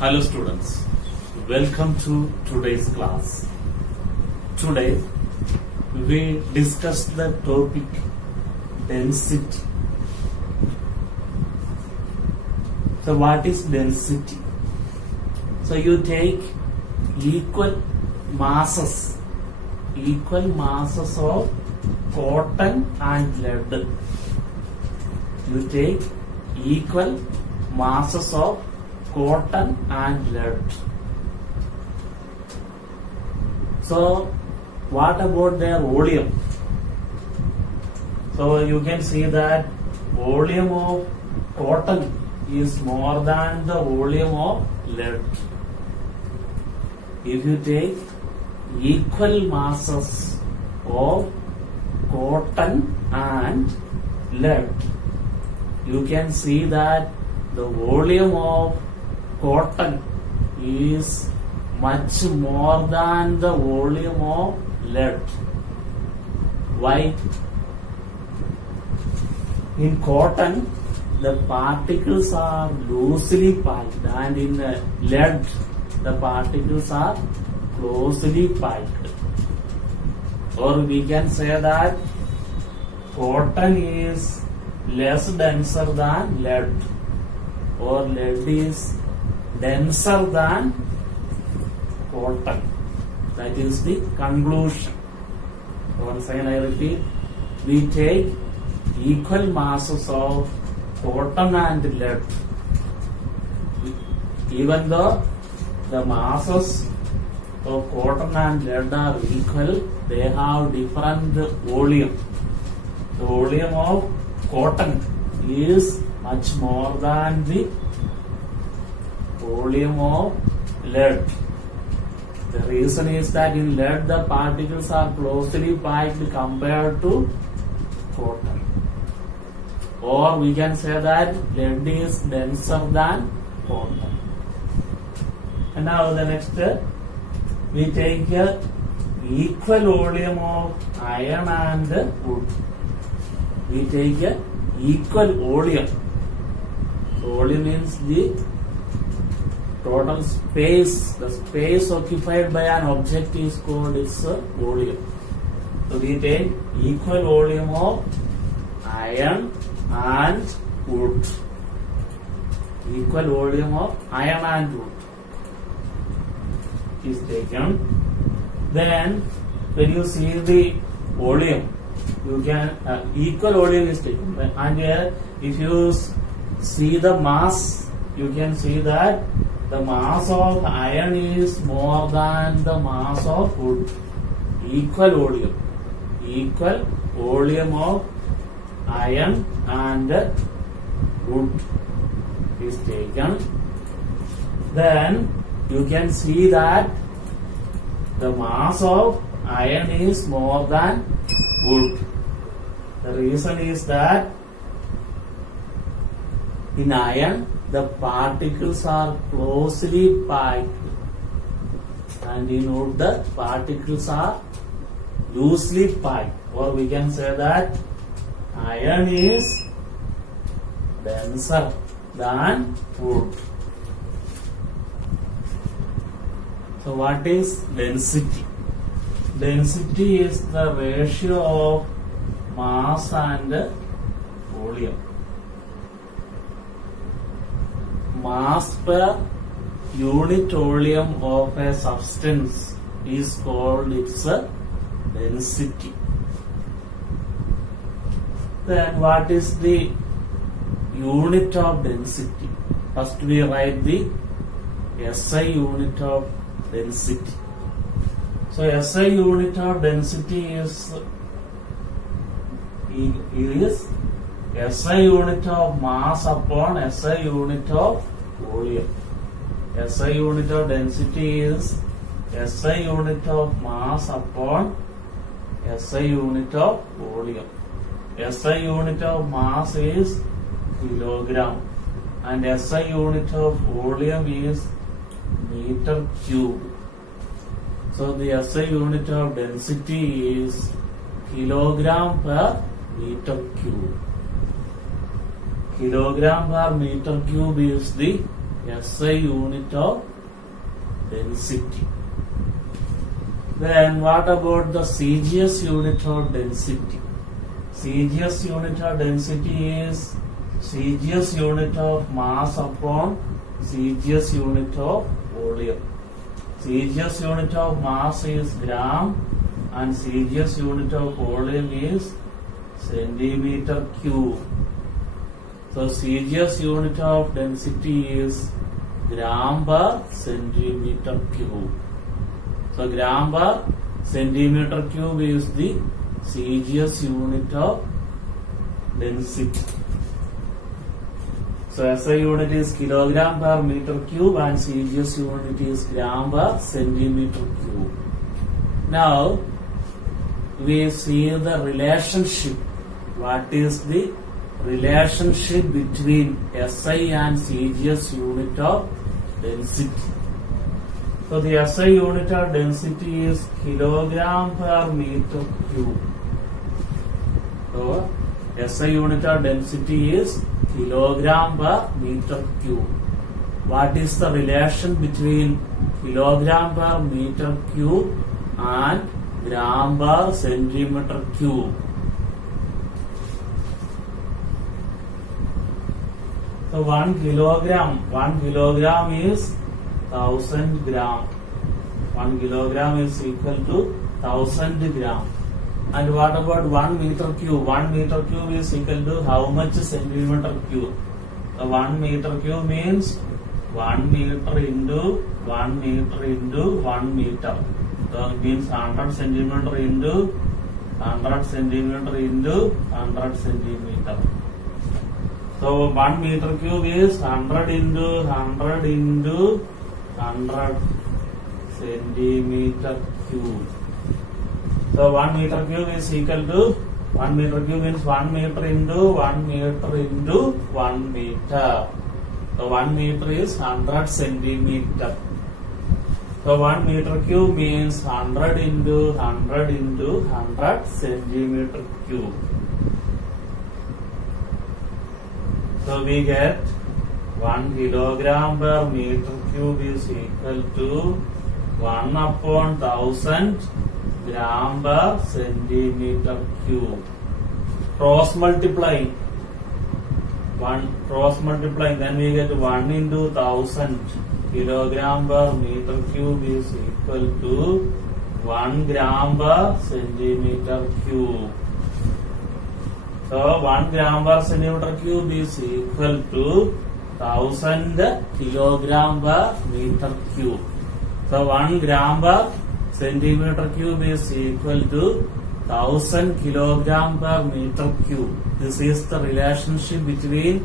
Hello students, welcome to today's class. Today we discuss the topic density. So what is density? So you take equal masses of cotton and lead. You take equal masses of cotton and lead. So what about their volume? So you can see that volume of cotton is more than the volume of lead. If you take equal masses of cotton and lead, you can see that the volume of cotton is much more than the volume of lead. Why? In cotton, the particles are loosely packed, and in lead, the particles are closely packed. Or we can say that cotton is less denser than lead, or lead is denser than cotton. That is the conclusion. Once again I repeat, we take equal masses of cotton and lead. Even though the masses of cotton and lead are equal, they have different volume. The volume of cotton is much more than the volume of lead. The reason is that in lead the particles are closely packed compared to cotton. Or we can say that lead is denser than cotton. And now the next, we take a equal volume of iron and wood. We take a equal volume. Volume means the total space. The space occupied by an object is called its volume. So we take equal volume of iron and wood. Equal volume of iron and wood is taken. Then when you see the volume, you can equal volume is taken, and here if you see the mass, you can see that the mass of iron is more than the mass of wood. Equal volume of iron and wood is taken. Then you can see that the mass of iron is more than wood. The reason is that in iron the particles are closely packed, and in wood the particles are loosely packed. Or we can say that iron is denser than wood. So what is density? Density is the ratio of mass and volume. Mass per unit volume of a substance is called its density. Then what is the unit of density? First we write the SI unit of density. So SI unit of density is SI unit of mass upon SI unit of volume. SI unit of density is SI unit of mass upon SI unit of volume. SI unit of mass is kilogram, and SI unit of volume is meter cube. So the SI unit of density is kilogram per meter cube. Kilogram per meter cube is the SI unit of density. Then what about the CGS unit of density? CGS unit of density is CGS unit of mass upon CGS unit of volume. CGS unit of mass is gram and CGS unit of volume is centimeter cube. So CGS unit of density is gram per centimeter cube. So gram per centimeter cube is the CGS unit of density. So SI unit is kilogram per meter cube and CGS unit is gram per centimeter cube. Now we see the relationship. What is the relationship between SI and CGS unit of density? So the SI unit of density is kilogram per meter cube. So SI unit of density is kilogram per meter cube. What is the relation between kilogram per meter cube and gram per centimeter cube? So 1 kilogram is 1000 gram. 1 kilogram is equal to 1000 gram. And what about 1 meter cube? 1 meter cube is equal to how much centimeter cube? So 1 meter cube means 1 meter into 1 meter into 1 meter. So it means 100 centimeter into 100 centimeter into 100 centimeter. So 1 meter cube is 100 into 100 into 100 centimeter cube. So 1 meter cube is equal to 1 meter cube means 1 meter into 1 meter into 1 meter. So 1 meter is 100 centimeter. So 1 meter cube means 100 into 100 into 100 centimeter cube. So we get 1 kilogram per meter cube is equal to 1 upon 1000 gram per centimeter cube. Cross multiplying, then we get 1 into 1000 kilogram per meter cube is equal to 1 gram per centimeter cube. So 1 gram per centimeter cube is equal to 1000 kilogram per meter cube. So 1 gram per centimeter cube is equal to 1000 kilogram per meter cube. This is the relationship between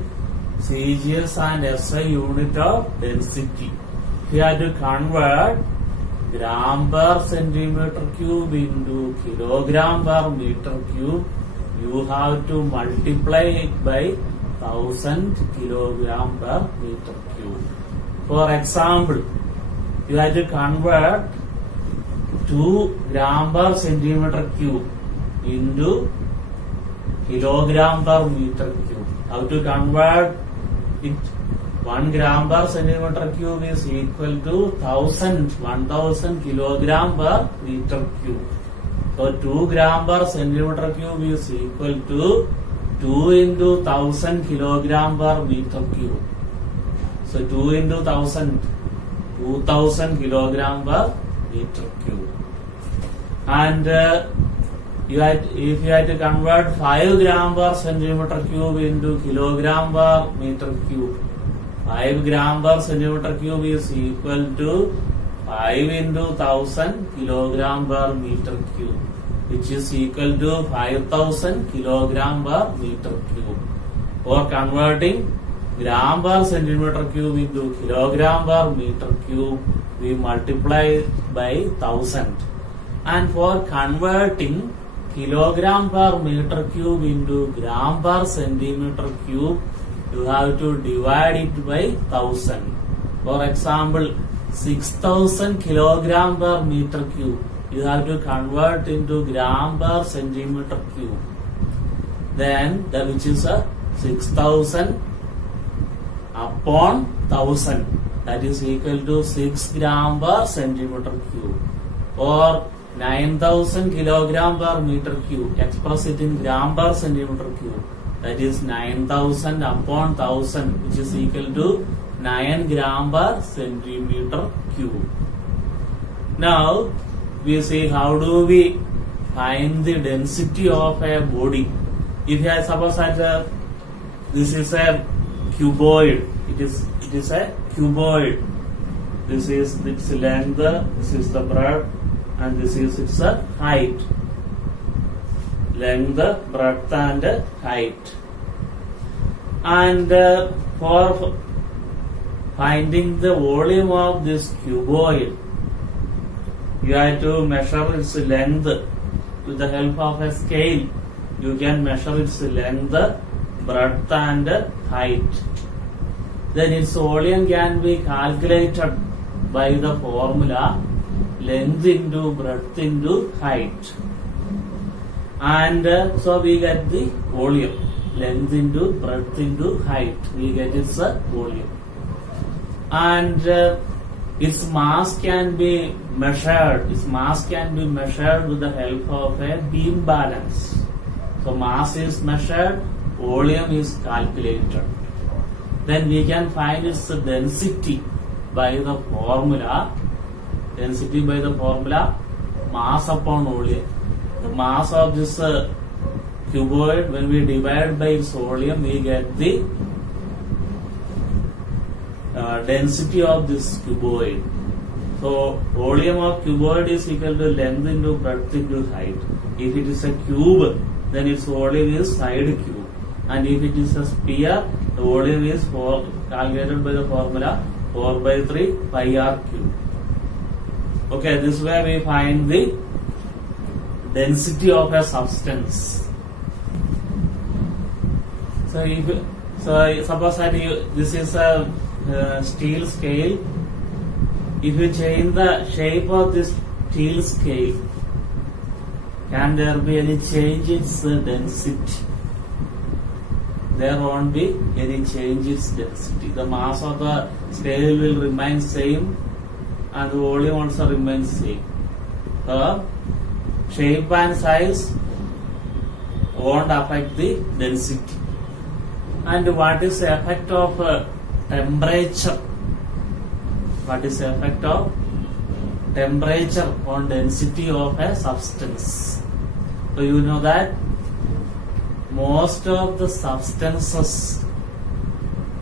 CGS and SI unit of density. We have to convert gram per centimeter cube into kilogram per meter cube. You have to multiply it by 1000 kilogram per meter cube. For example, you have to convert 2 gram per centimeter cube into kilogram per meter cube. How to convert it? 1 gram per centimeter cube is equal to 1000 kilogram per meter cube. So 2 gram per centimeter cube is equal to 2 into 1000 kilogram per meter cube. So 2 into 1000, 2000 kilogram per meter cube. And if you had to convert 5 gram per centimeter cube into kilogram per meter cube, 5 gram per centimeter cube is equal to 5 into 1000 kilogram per meter cube, which is equal to 5000 kilogram per meter cube. For converting gram per centimeter cube into kilogram per meter cube, we multiply by 1000. And for converting kilogram per meter cube into gram per centimeter cube, you have to divide it by 1000. For example, 6000 kilogram per meter cube, you have to convert into gram per centimeter cube. Then, which is a 6000 upon 1000, that is equal to 6 gram per centimeter cube, or 9000 kilogram per meter cube. Express it in gram per centimeter cube. That is 9000 upon 1000, which is equal to 9 gram per centimeter cube. Now we see how do we find the density of a body. If I suppose that this is a cuboid, it is a cuboid. This is its length, this is the breadth, and this is its height. Length, breadth, and height. And for finding the volume of this cuboid, you have to measure its length with the help of a scale. You can measure its length, breadth, and height. Then its volume can be calculated by the formula length into breadth into height. And so we get the volume. Length into breadth into height. We get its volume. And its mass can be measured. Its mass can be measured with the help of a beam balance. So mass is measured, volume is calculated. Then we can find its density by the formula. Density by the formula mass upon volume. The mass of this cuboid, when we divide by its volume, we get the density of this cuboid. So volume of cuboid is equal to length into breadth into height. If it is a cube, then its volume is side cube. And if it is a sphere, the volume is calculated by the formula 4 by 3 pi r cube. Okay, this way we find the density of a substance. So suppose that this is a steel scale. If you change the shape of this steel scale, can there be any change in its density? There won't be any change in its density. The mass of the scale will remain same and the volume also remains same. The shape and size won't affect the density. And what is the effect of temperature? What is the effect of temperature on density of a substance? So you know that most of the substances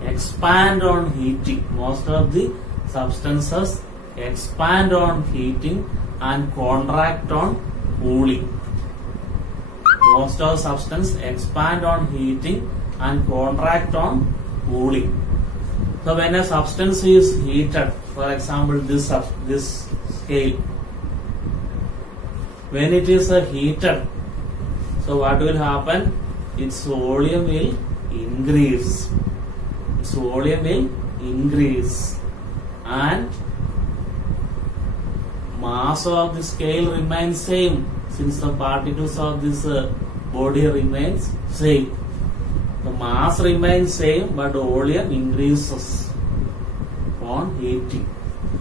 expand on heating. Most of the substances expand on heating and contract on cooling. Most of substance expand on heating and contract on cooling. So when a substance is heated, for example this scale, when it is heated, so what will happen? Its volume will increase. Its volume will increase and mass of the scale remains same since the particles of this body remains same. The mass remains same but the volume increases on heating.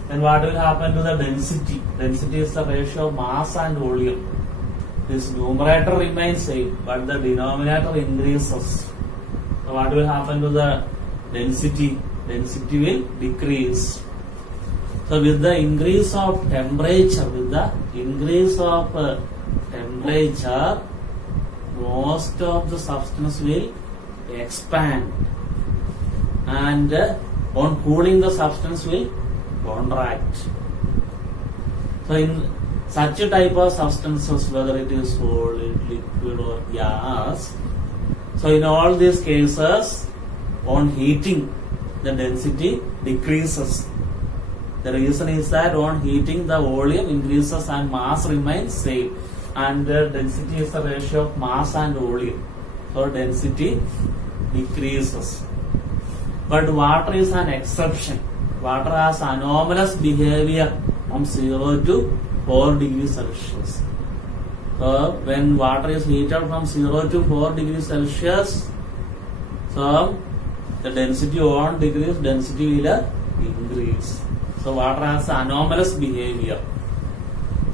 Then what will happen to the density? Density is the ratio of mass and volume. This numerator remains same but the denominator increases. So what will happen to the density? Density will decrease. So with the increase of temperature, most of the substance will expand and on cooling the substance will contract. So in such a type of substances, whether it is solid, liquid or gas, so in all these cases on heating the density decreases. The reason is that on heating the volume increases and mass remains same, and the density is the ratio of mass and volume. So density decreases. But water is an exception. Water has anomalous behavior from 0 to 4 degrees Celsius. So when water is heated from 0 to 4 degrees Celsius, so The density won't decrease, density will increase. So water has anomalous behavior.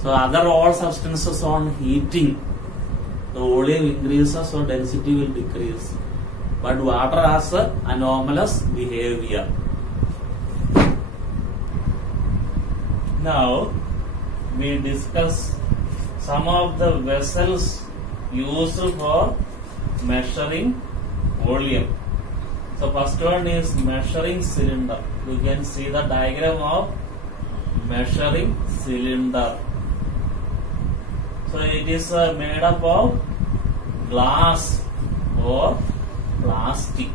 So other all substances on heating, the volume increases, so density will decrease. But water has anomalous behavior. Now we discuss some of the vessels used for measuring volume. So first one is measuring cylinder. You can see the diagram of measuring cylinder. So it is made up of glass or plastic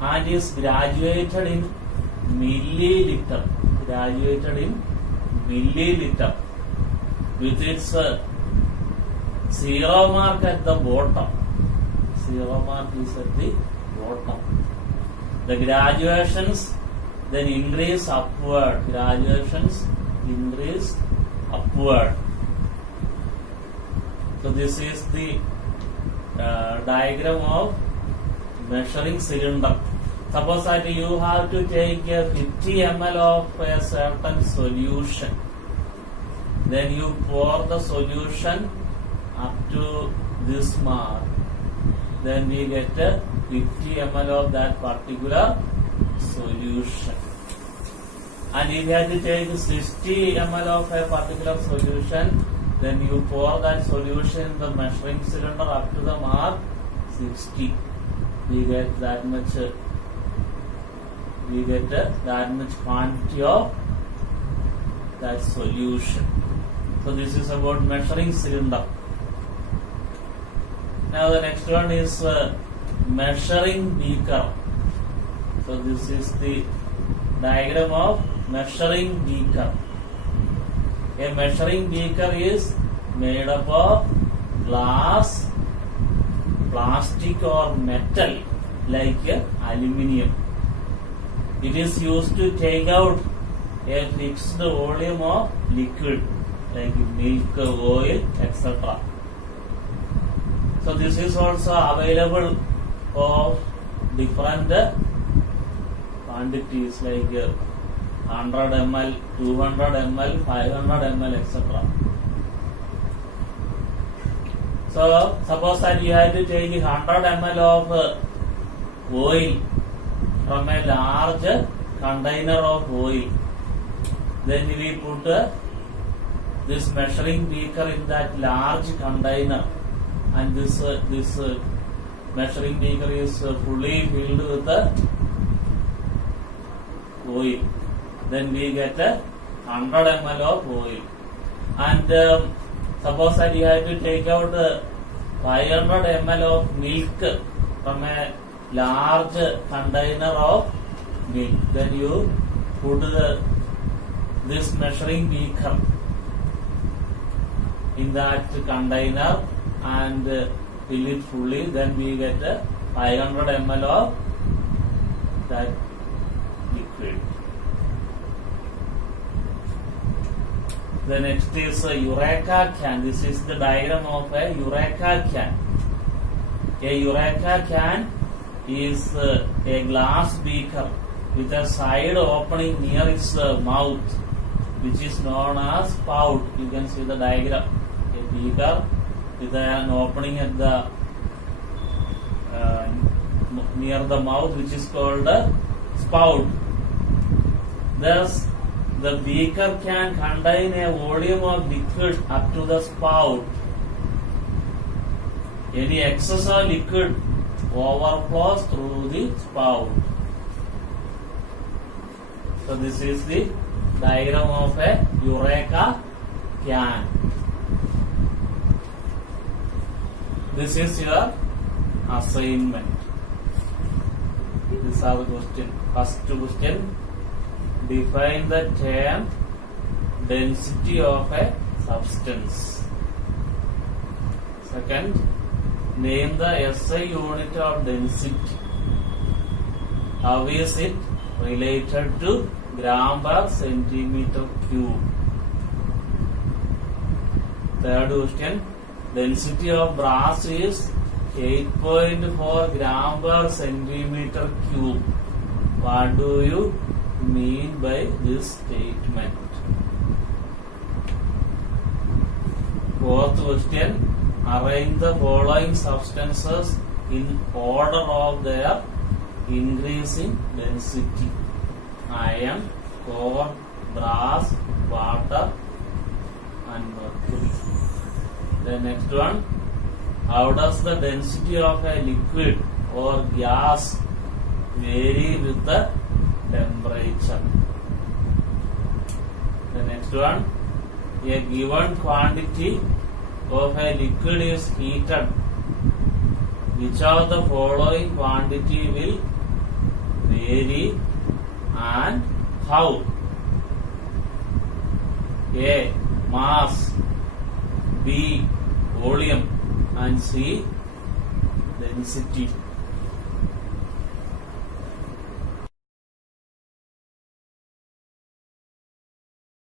and is graduated in milliliter. Graduated in milliliter with its zero mark at the bottom. Zero mark is at the bottom. The graduations then increase upward. Graduations increase upward. So this is the diagram of measuring cylinder. Suppose that you have to take 50 ml of a certain solution. Then you pour the solution up to this mark. Then we get 50 ml of that particular solution. And if you have to take 60 ml of a particular solution, then you pour that solution in the measuring cylinder up to the mark 60. We get that much. We get that much quantity of that solution. So this is about measuring cylinder. Now the next one is measuring beaker. So this is the diagram of measuring beaker. A measuring beaker is made up of glass, plastic or metal like aluminium. It is used to take out a fixed volume of liquid like milk, oil, etc. So this is also available for different quantities like 100 ml, 200 ml, 500 ml, etc. So suppose that you have to take 100 ml of oil from a large container of oil. Then we put this measuring beaker in that large container, and this measuring beaker is fully filled with oil. Then we get 100 ml of oil. And suppose that you have to take out 500 ml of milk from a large container of milk. Then you put this measuring beaker in that container and fill it fully. Then we get 500 ml of that liquid. The next is a Eureka can. This is the diagram of a Eureka can. A Eureka can is a glass beaker with a side opening near its mouth, which is known as spout. You can see the diagram. A beaker with an opening at the near the mouth, which is called a spout. Thus, the beaker can contain a volume of liquid up to the spout. Any excess of liquid overflows through the spout. So this is the diagram of a Eureka can. This is your assignment. These are the question. First question. Define the term density of a substance. Second, name the SI unit of density. How is it related to gram per centimeter cube? Third question, density of brass is 8.4 gram per centimeter cube. What do you mean by this statement? Fourth question. Arrange the following substances in order of their increasing density: iron, ore, brass, water, and mercury. The next one. How does the density of a liquid or gas vary with the temperature? The next one. A given quantity of a liquid is heated. Which of the following quantity will vary and how? A. Mass, B. Volume, and C. Density.